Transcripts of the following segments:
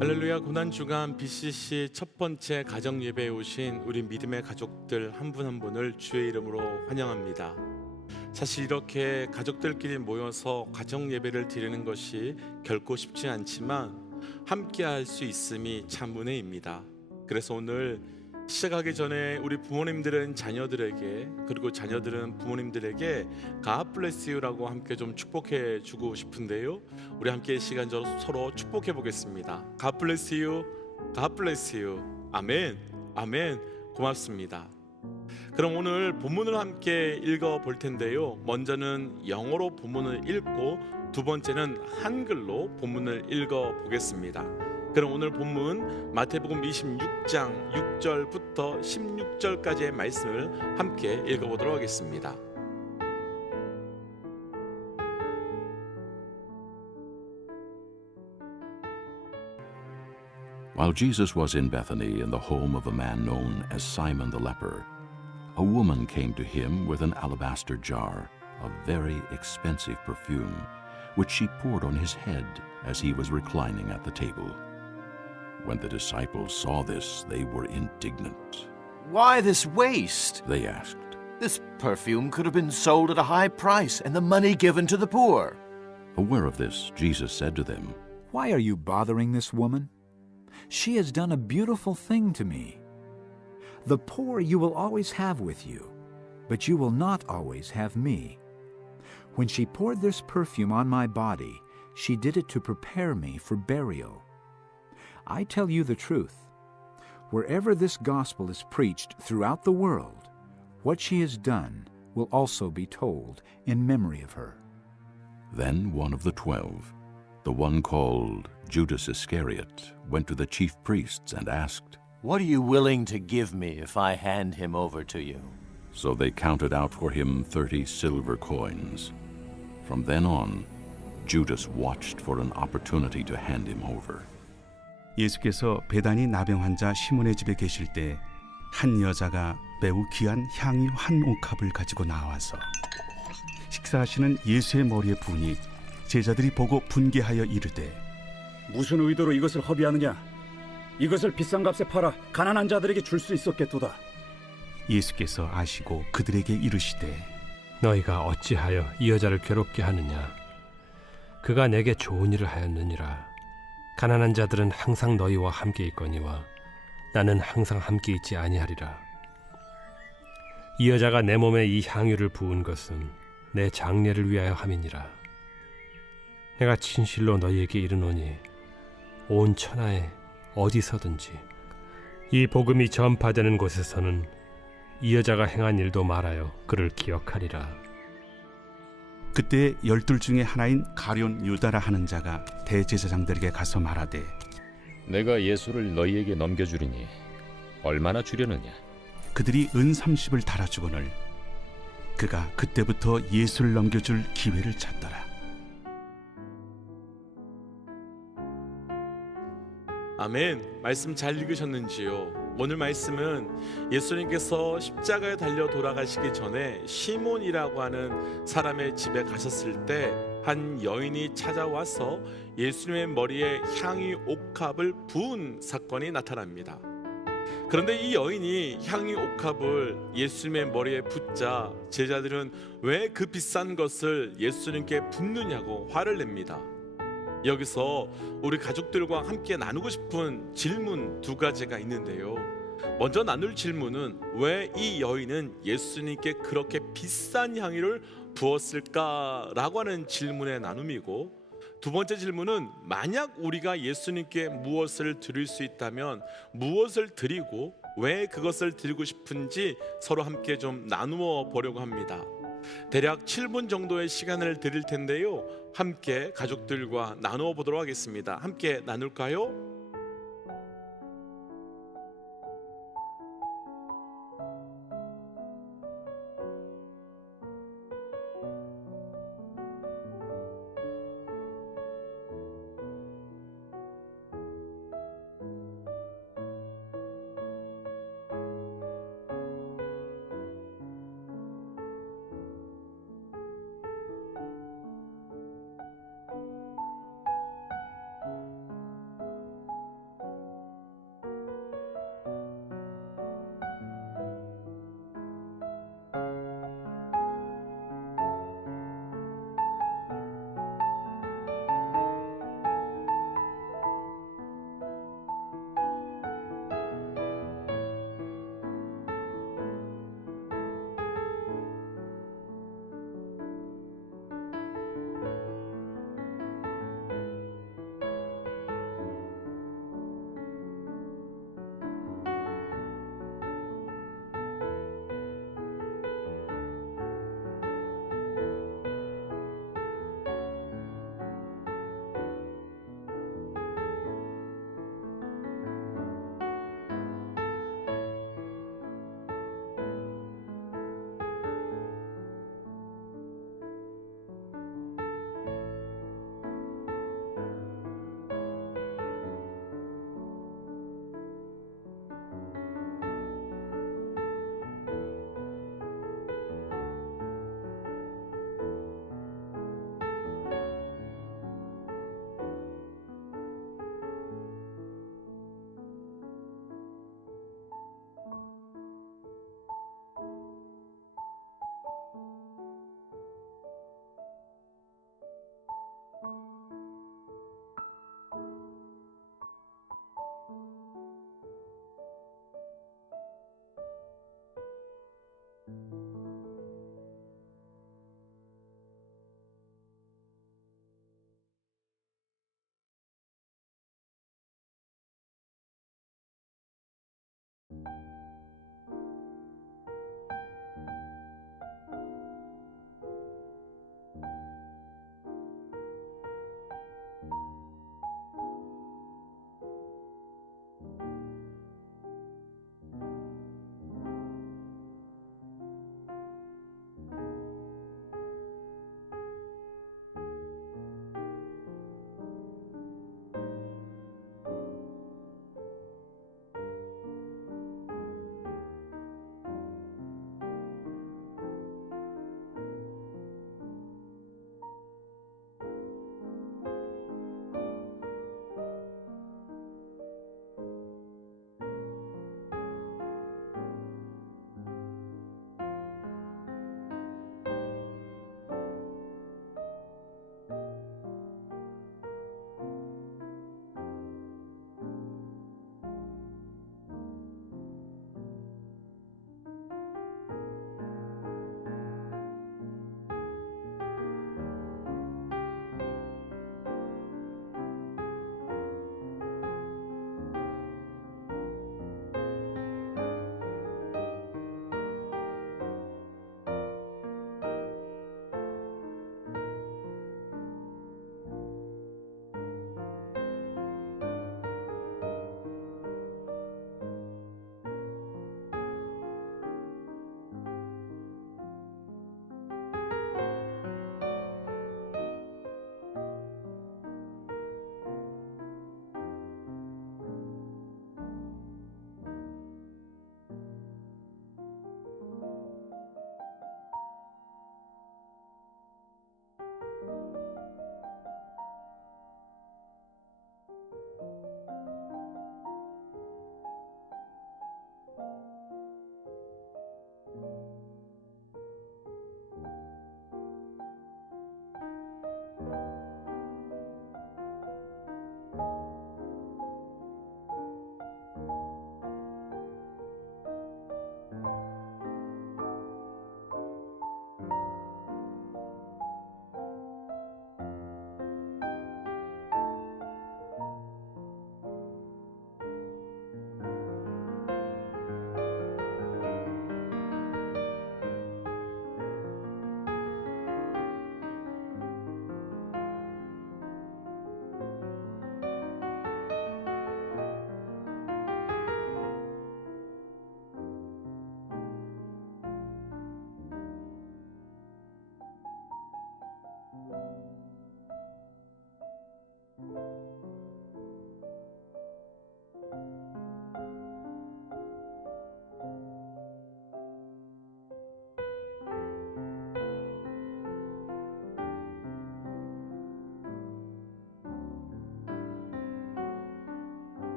할렐루야. 고난주간 BCC 첫 번째 가정 예배에 오신 우리 믿음의 가족들 한 분 한 분을 주의 이름으로 환영합니다. 사실 이렇게 가족들끼리 모여서 가정 예배를 드리는 것이 결코 쉽지 않지만 함께 할 수 있음이 참 은혜입니다. 그래서 오늘 시작하기 전에 우리 부모님들은 자녀들에게, 그리고 자녀들은 부모님들에게 God bless you라고 함께 좀 축복해 주고 싶은데요, 우리 함께 시간 서로 축복해 보겠습니다. God bless you, God bless you. 아멘, 아멘. 고맙습니다. 그럼 오늘 본문을 함께 읽어 볼 텐데요, 먼저는 영어로 본문을 읽고 두 번째는 한글로 본문을 읽어 보겠습니다. 그럼 오늘 본문 마태복음 26장 6절부터 16절까지의 말씀을 함께 읽어보도록 하겠습니다. While Jesus was in Bethany in the home of a man known as Simon the leper, a woman came to him with an alabaster jar of very expensive perfume, which she poured on his head as he was reclining at the table. When the disciples saw this, they were indignant. "Why this waste? They asked, This perfume could have been sold at a high price and the money given to the poor." Aware of this, Jesus said to them, Why are you bothering this woman? She has done a beautiful thing to me. The poor you will always have with you, but you will not always have me. When she poured this perfume on my body, she did it to prepare me for burial. I tell you the truth. Wherever this gospel is preached throughout the world, what she has done will also be told in memory of her. Then one of the 12, the one called Judas Iscariot, went to the chief priests and asked, "What are you willing to give me if I hand him over to you?" So they counted out for him 30 silver coins. From then on, Judas watched for an opportunity to hand him over. 예수께서 베다니 나병 환자 시몬의 집에 계실 때 한 여자가 매우 귀한 향유 한 옥합을 가지고 나와서 식사하시는 예수의 머리에 부으니 제자들이 보고 분개하여 이르되, 무슨 의도로 이것을 허비하느냐? 이것을 비싼 값에 팔아 가난한 자들에게 줄 수 있었겠도다. 예수께서 아시고 그들에게 이르시되, 너희가 어찌하여 이 여자를 괴롭게 하느냐? 그가 내게 좋은 일을 하였느니라. 가난한 자들은 항상 너희와 함께 있거니와 나는 항상 함께 있지 아니하리라. 이 여자가 내 몸에 이 향유를 부은 것은 내 장례를 위하여 함이니라. 내가 진실로 너희에게 이르노니 온 천하에 어디서든지 이 복음이 전파되는 곳에서는 이 여자가 행한 일도 말하여 그를 기억하리라. 그때 12 중에 하나인 가룟 유다라 하는 자가 대제사장들에게 가서 말하되, 내가 예수를 너희에게 넘겨주리니 얼마나 주려느냐? 그들이 은 30을 달아주거늘 그가 그때부터 예수를 넘겨줄 기회를 찾더라. 아멘. 말씀 잘 읽으셨는지요? 오늘 말씀은 예수님께서 십자가에 달려 돌아가시기 전에 시몬이라고 하는 사람의 집에 가셨을 때 한 여인이 찾아와서 예수님의 머리에 향유 옥합을 부은 사건이 나타납니다. 그런데 이 여인이 향유 옥합을 예수님의 머리에 붓자 제자들은 왜 그 비싼 것을 예수님께 붓느냐고 화를 냅니다. 여기서 우리 가족들과 함께 나누고 싶은 질문 두 가지가 있는데요, 먼저 나눌 질문은 왜 이 여인은 예수님께 그렇게 비싼 향유를 부었을까라고 하는 질문의 나눔이고, 두 번째 질문은 만약 우리가 예수님께 무엇을 드릴 수 있다면 무엇을 드리고 왜 그것을 드리고 싶은지 서로 함께 좀 나누어 보려고 합니다. 대략 7분 정도의 시간을 드릴 텐데요, 함께 가족들과 나누어 보도록 하겠습니다. 함께 나눌까요?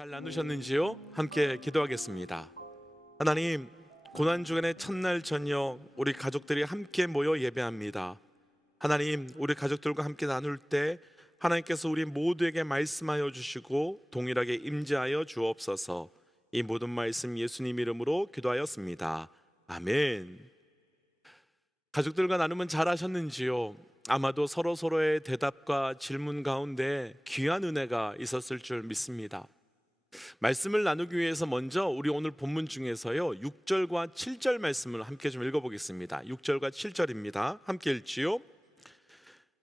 잘 나누셨는지요? 함께 기도하겠습니다. 하나님, 고난 주간의 첫날 저녁 우리 가족들이 함께 모여 예배합니다. 하나님, 우리 가족들과 함께 나눌 때 하나님께서 우리 모두에게 말씀하여 주시고 동일하게 임재하여 주옵소서. 이 모든 말씀 예수님 이름으로 기도하였습니다. 아멘. 가족들과 나누면 잘하셨는지요? 아마도 서로의 대답과 질문 가운데 귀한 은혜가 있었을 줄 믿습니다. 말씀을 나누기 위해서 먼저 우리 오늘 본문 중에서요 6절과 7절 말씀을 함께 좀 읽어보겠습니다. 6절과 7절입니다. 함께 읽지요.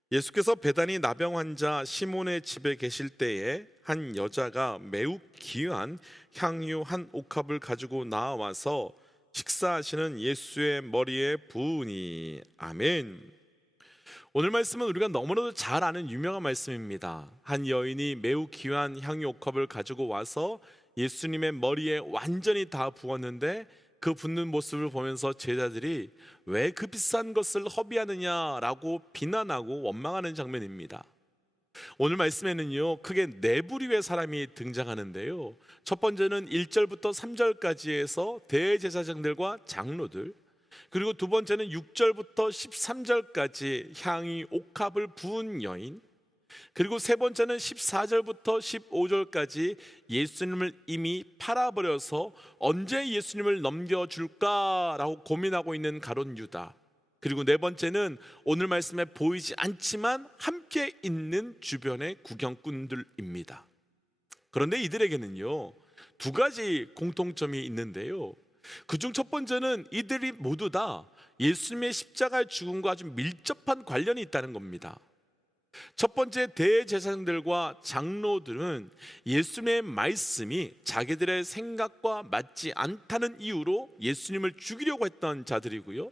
예수께서 베다니 나병 환자 시몬의 집에 계실 때에 한 여자가 매우 귀한 향유 한 옥합을 가지고 나와서 식사하시는 예수의 머리에 부으니. 아멘. 오늘 말씀은 우리가 너무나도 잘 아는 유명한 말씀입니다. 한 여인이 매우 귀한 향유 옥합을 가지고 와서 예수님의 머리에 완전히 다 부었는데 그 붓는 모습을 보면서 제자들이 왜 그 비싼 것을 허비하느냐라고 비난하고 원망하는 장면입니다. 오늘 말씀에는요 크게 네 부류의 사람이 등장하는데요, 첫 번째는 1절부터 3절까지 해서 대제사장들과 장로들, 그리고 두 번째는 6절부터 13절까지 향이 옥합을 부은 여인, 그리고 세 번째는 14절부터 15절까지 예수님을 이미 팔아버려서 언제 예수님을 넘겨줄까라고 고민하고 있는 가룟 유다, 그리고 네 번째는 오늘 말씀에 보이지 않지만 함께 있는 주변의 구경꾼들입니다. 그런데 이들에게는요 두 가지 공통점이 있는데요, 그중 첫 번째는 이들이 모두 다 예수님의 십자가의 죽음과 아주 밀접한 관련이 있다는 겁니다. 첫 번째 대제사장들과 장로들은 예수님의 말씀이 자기들의 생각과 맞지 않다는 이유로 예수님을 죽이려고 했던 자들이고요,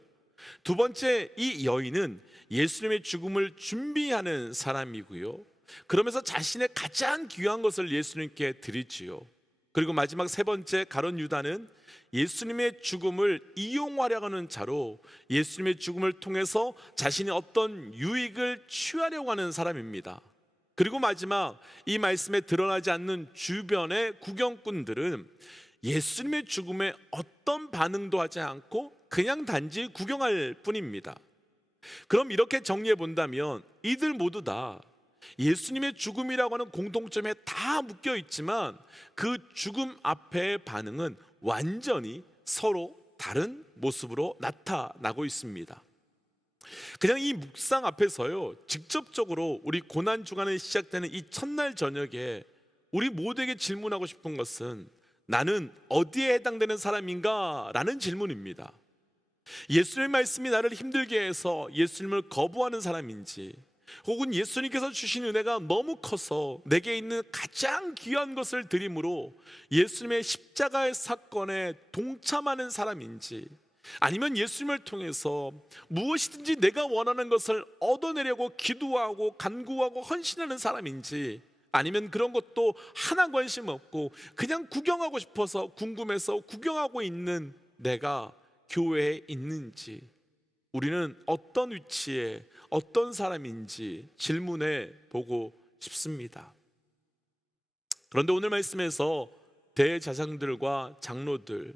두 번째 이 여인은 예수님의 죽음을 준비하는 사람이고요, 그러면서 자신의 가장 귀한 것을 예수님께 드리지요. 그리고 마지막 세 번째 가룟 유다는 예수님의 죽음을 이용하려고 하는 자로 예수님의 죽음을 통해서 자신이 어떤 유익을 취하려고 하는 사람입니다. 그리고 마지막 이 말씀에 드러나지 않는 주변의 구경꾼들은 예수님의 죽음에 어떤 반응도 하지 않고 그냥 단지 구경할 뿐입니다. 그럼 이렇게 정리해 본다면 이들 모두 다 예수님의 죽음이라고 하는 공통점에 다 묶여 있지만 그 죽음 앞의 반응은 완전히 서로 다른 모습으로 나타나고 있습니다. 그냥 이 묵상 앞에서요 직접적으로 우리 고난 주간에 시작되는 이 첫날 저녁에 우리 모두에게 질문하고 싶은 것은 나는 어디에 해당되는 사람인가? 라는 질문입니다. 예수님의 말씀이 나를 힘들게 해서 예수님을 거부하는 사람인지, 혹은 예수님께서 주신 은혜가 너무 커서 내게 있는 가장 귀한 것을 드림으로 예수님의 십자가의 사건에 동참하는 사람인지, 아니면 예수님을 통해서 무엇이든지 내가 원하는 것을 얻어내려고 기도하고 간구하고 헌신하는 사람인지, 아니면 그런 것도 하나 관심 없고 그냥 구경하고 싶어서 궁금해서 구경하고 있는 내가 교회에 있는지, 우리는 어떤 위치에 어떤 사람인지 질문해 보고 싶습니다. 그런데 오늘 말씀에서 대제사장들과 장로들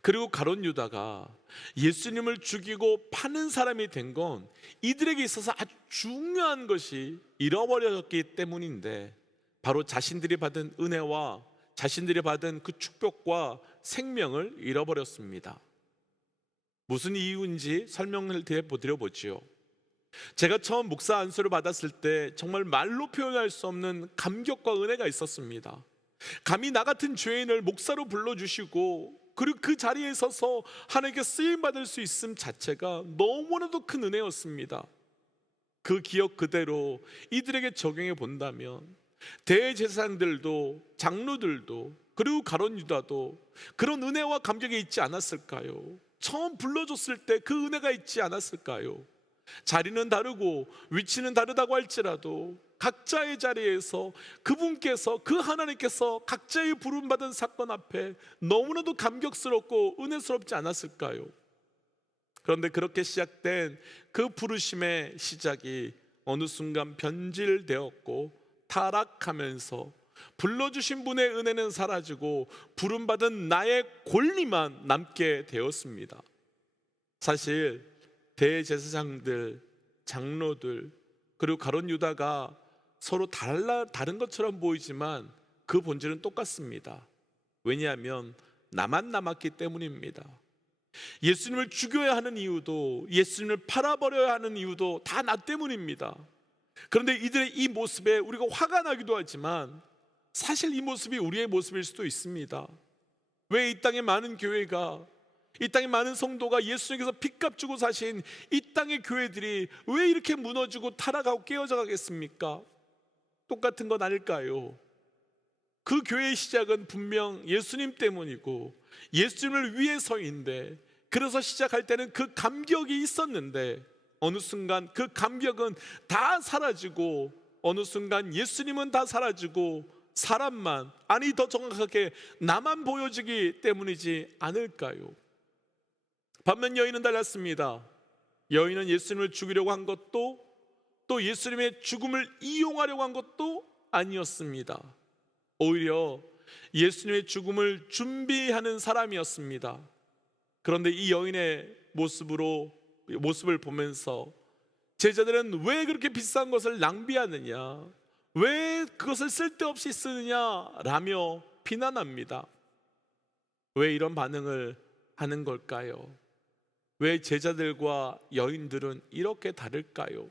그리고 가룟 유다가 예수님을 죽이고 파는 사람이 된 건 이들에게 있어서 아주 중요한 것이 잃어버려졌기 때문인데, 바로 자신들이 받은 은혜와 자신들이 받은 그 축복과 생명을 잃어버렸습니다. 무슨 이유인지 설명을 드려보지요. 제가 처음 목사 안수를 받았을 때 정말 말로 표현할 수 없는 감격과 은혜가 있었습니다. 감히 나 같은 죄인을 목사로 불러주시고 그리고 그 자리에 서서 하나님께 쓰임받을 수 있음 자체가 너무나도 큰 은혜였습니다. 그 기억 그대로 이들에게 적용해 본다면 대제사장들도 장로들도 그리고 가룟 유다도 그런 은혜와 감격이 있지 않았을까요? 처음 불러줬을 때 그 은혜가 있지 않았을까요? 자리는 다르고 위치는 다르다고 할지라도 각자의 자리에서 그분께서, 그 하나님께서 각자의 부름받은 사건 앞에 너무나도 감격스럽고 은혜스럽지 않았을까요? 그런데 그렇게 시작된 그 부르심의 시작이 어느 순간 변질되었고 타락하면서 불러주신 분의 은혜는 사라지고 부름받은 나의 권리만 남게 되었습니다. 사실 대제사장들, 장로들, 그리고 가룟 유다가 서로 다른 것처럼 보이지만 그 본질은 똑같습니다. 왜냐하면 나만 남았기 때문입니다. 예수님을 죽여야 하는 이유도, 예수님을 팔아버려야 하는 이유도 다 나 때문입니다. 그런데 이들의 이 모습에 우리가 화가 나기도 하지만 사실 이 모습이 우리의 모습일 수도 있습니다. 왜 이 땅에 많은 교회가, 이 땅에 많은 성도가 예수님께서 핏값 주고 사신 이 땅의 교회들이 왜 이렇게 무너지고 타락하고 깨어져 가겠습니까? 똑같은 건 아닐까요? 그 교회의 시작은 분명 예수님 때문이고 예수님을 위해서인데, 그래서 시작할 때는 그 감격이 있었는데 어느 순간 그 감격은 다 사라지고, 어느 순간 예수님은 다 사라지고 사람만, 아니 더 정확하게 나만 보여지기 때문이지 않을까요? 반면 여인은 달랐습니다. 여인은 예수님을 죽이려고 한 것도, 또 예수님의 죽음을 이용하려고 한 것도 아니었습니다. 오히려 예수님의 죽음을 준비하는 사람이었습니다. 그런데 이 여인의 모습을 보면서 제자들은 왜 그렇게 비싼 것을 낭비하느냐, 왜 그것을 쓸데없이 쓰느냐라며 비난합니다. 왜 이런 반응을 하는 걸까요? 왜 제자들과 여인들은 이렇게 다를까요?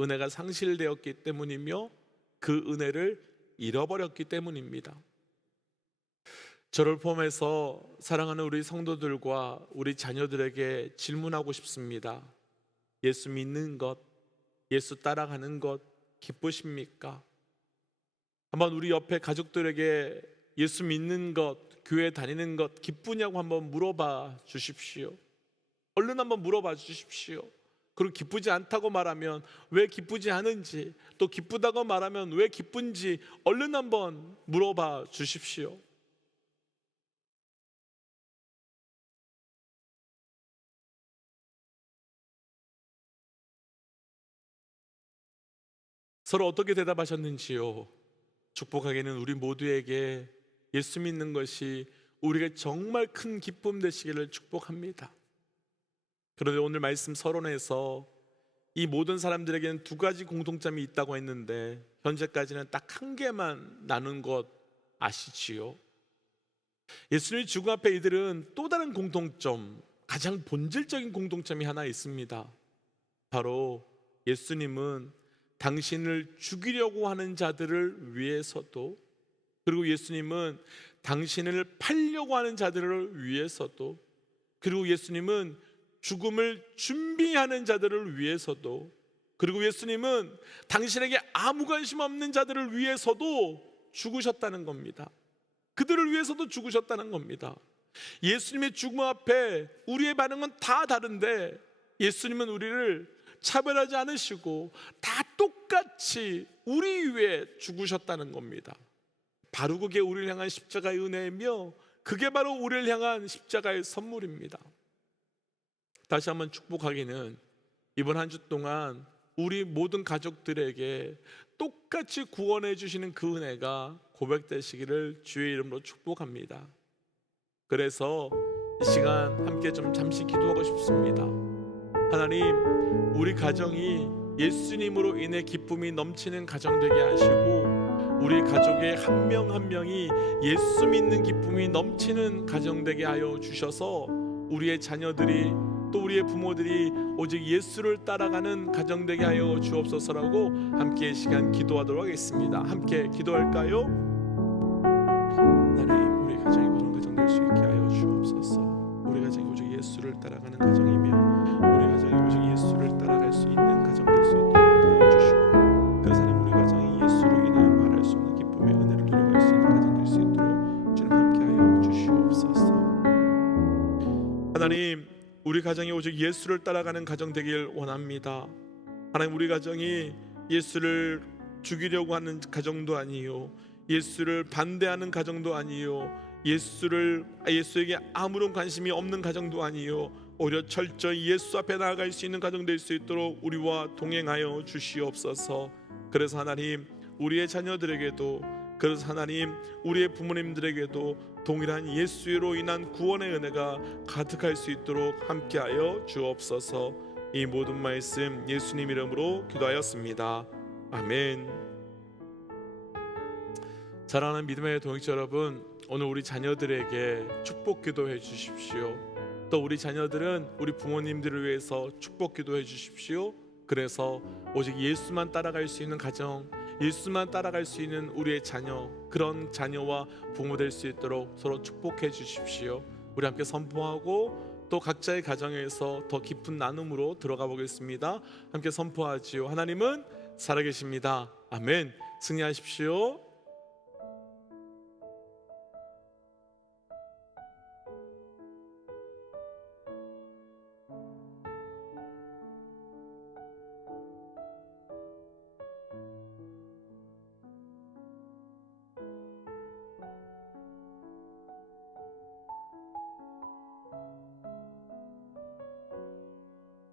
은혜가 상실되었기 때문이며 그 은혜를 잃어버렸기 때문입니다. 저를 포함해서 사랑하는 우리 성도들과 우리 자녀들에게 질문하고 싶습니다. 예수 믿는 것, 예수 따라가는 것 기쁘십니까? 한번 우리 옆에 가족들에게 예수 믿는 것, 교회 다니는 것 기쁘냐고 한번 물어봐 주십시오. 얼른 한번 물어봐 주십시오. 그리고 기쁘지 않다고 말하면 왜 기쁘지 않은지, 또 기쁘다고 말하면 왜 기쁜지 얼른 한번 물어봐 주십시오. 서로 어떻게 대답하셨는지요? 축복하기는 우리 모두에게 예수 믿는 것이 우리에게 정말 큰 기쁨 되시기를 축복합니다. 그런데 오늘 말씀 서론에서 이 모든 사람들에게는 두 가지 공통점이 있다고 했는데 현재까지는 딱 한 개만 나눈 것 아시지요? 예수님의 죽음 앞에 이들은 또 다른 공통점, 가장 본질적인 공통점이 하나 있습니다. 바로 예수님은 당신을 죽이려고 하는 자들을 위해서도, 그리고 예수님은 당신을 팔려고 하는 자들을 위해서도, 그리고 예수님은 죽음을 준비하는 자들을 위해서도, 그리고 예수님은 당신에게 아무 관심 없는 자들을 위해서도 죽으셨다는 겁니다. 그들을 위해서도 죽으셨다는 겁니다. 예수님의 죽음 앞에 우리의 반응은 다 다른데 예수님은 우리를 차별하지 않으시고 다 똑같이 우리 위해 죽으셨다는 겁니다. 바로 그게 우리를 향한 십자가의 은혜이며 그게 바로 우리를 향한 십자가의 선물입니다. 다시 한번 축복하기는 이번 한 주 동안 우리 모든 가족들에게 똑같이 구원해 주시는 그 은혜가 고백되시기를 주의 이름으로 축복합니다. 그래서 이 시간 함께 좀 잠시 기도하고 싶습니다. 하나님, 우리 가정이 예수님으로 인해 기쁨이 넘치는 가정 되게 하시고 우리 가족의 한 명 한 명이 예수 믿는 기쁨이 넘치는 가정 되게 하여 주셔서 우리의 자녀들이, 또 우리의 부모들이 오직 예수를 따라가는 가정 되게 하여 주옵소서라고 함께 이 시간 기도하도록 하겠습니다. 함께 기도할까요? 하나님, 우리 가정이 그런 가정 될 수 있게 하여 주옵소서. 우리 가정이 오직 예수를 따라가는 가정이며 우리 가정이 오직 예수를 따라갈 수 있는 가정 될 수 있도록 인도하여 주시고 그 사람 우리 가정이 예수로 인하여 말할 수 없는 기쁨의 은혜를 누려갈 수 있는 가정 될 수 있도록 주님 함께하여 주시옵소서. 하나님, 우리 가정이 오직 예수를 따라가는 가정 되길 원합니다. 하나님, 우리 가정이 예수를 죽이려고 하는 가정도 아니요, 예수를 반대하는 가정도 아니요, 예수에게 아무런 관심이 없는 가정도 아니요, 오히려 철저히 예수 앞에 나아갈 수 있는 가정 될 수 있도록 우리와 동행하여 주시옵소서. 그래서 하나님, 우리의 자녀들에게도 그 그래서 하나님, 우리의 부모님들에게도 동일한 예수로 인한 구원의 은혜가 가득할 수 있도록 함께하여 주옵소서. 이 모든 말씀 예수님 이름으로 기도하였습니다. 아멘. 사랑하는 믿음의 동역자 여러분, 오늘 우리 자녀들에게 축복 기도해 주십시오. 또 우리 자녀들은 우리 부모님들을 위해서 축복 기도해 주십시오. 그래서 오직 예수만 따라갈 수 있는 가정, 예수만 따라갈 수 있는 우리의 자녀, 그런 자녀와 부모 될 수 있도록 서로 축복해 주십시오. 우리 함께 선포하고 또 각자의 가정에서 더 깊은 나눔으로 들어가 보겠습니다. 함께 선포하지요. 하나님은 살아계십니다. 아멘. 승리하십시오.